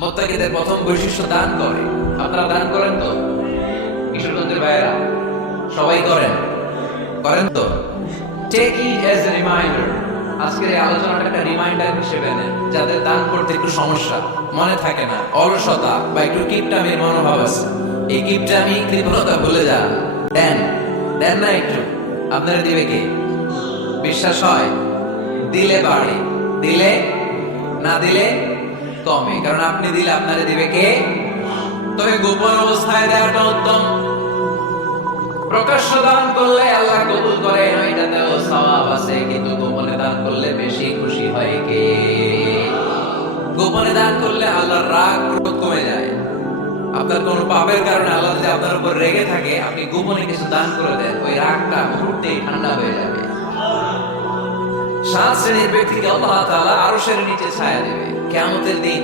মুত্তাকিদের প্রথম বৈশিষ্ট্য দান করে। আপনারা দান করেন তো? কিশোরগঞ্জের ভাইয়েরা সবাই করেন? করেন তো? Take it as a reminder. আজকের এই আলোচনাটা একটা রিমাইন্ডার হিসেবে নেন, যাদের দান করতে একটু সমস্যা, মনে থাকে না, অলসতা বা একটু কিপটামির মনোভাব আছে, এই কিপটামি কৃপণতা ভুলে যান। দেন, দেন না একটু। আপনারা দিবে কে? বিশ্বাস হয় দিলে বাড়ে, দিলে না দিলে কমে। কারণ আপনি দিলে আপনারে দিবে কে? তবে গোপন অবস্থায় দেওয়াটা উত্তম। প্রকাশ্য দান করলে আল্লাহ কবুল করেন, এটাতেও সওয়াব আছে, কিন্তু গোপনে দান করলে বেশি খুশি হয় কে? গোপনে দান করলে আল্লাহর রাগ ক্রোধ কমে যায়। আপনার কোন পাপের কারণে আল্লাহ যদি আপনার উপর রেগে থাকে, আপনি গোপনে কিছু দান করে দেন, ওই রাগটা মুহূর্তেই ঠান্ডা হয়ে যাবে। 7 শ্রেণীর ব্যক্তিকে আল্লাহ তাআলা আরশের নিচে ছায়া দেবে কিয়ামতের দিন,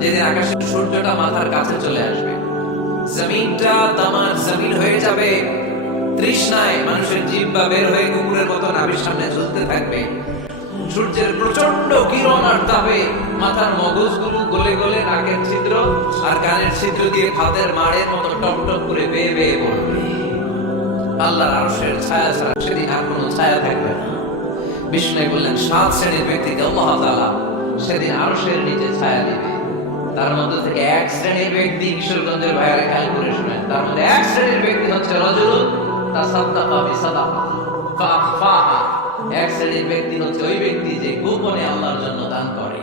যেদিন আকাশের সূর্যটা মাথার কাছে চলে আসবে, জমিনটা তামার জমিন হয়ে যাবে, তৃষ্ণায় মানুষের জিহ্বা বের হয়ে কুকুরের মতো নাভির সামনে ঝুলতে থাকবে। সূর্যের প্রচন্ড কিরণ আর তাপে মাথার মগজগুলো গলে গলে নাকের ছিদ্র আর কানের ছিদ্র দিয়ে ভাতের মাড়ের মতো টপ টপ করে বেয়ে বেয়ে পড়বে। আল্লাহর আরশের ছায়া ছাড়া সেদিন আর কোনো ছায়া থাকবে না। বিষ্ণু বললেন 7 শ্রেণীর ব্যক্তিকে আল্লাহ তাআলা সেদিন আরশের নিচে ছায়া দিবে। তার মধ্যে থেকে 1 শ্রেণীর ব্যক্তি, কিশোরগঞ্জের ভাইয়েরা খেয়াল করে শুনেন, তার মধ্যে 1 শ্রেণীর ব্যক্তি হচ্ছে রাজুলুন তাসাদ্দাকা বিসাদাকা ফাআখফাহা। 1 শ্রেণীর ব্যক্তি হচ্ছে ওই ব্যক্তি যে গোপনে আল্লাহর জন্য দান করে।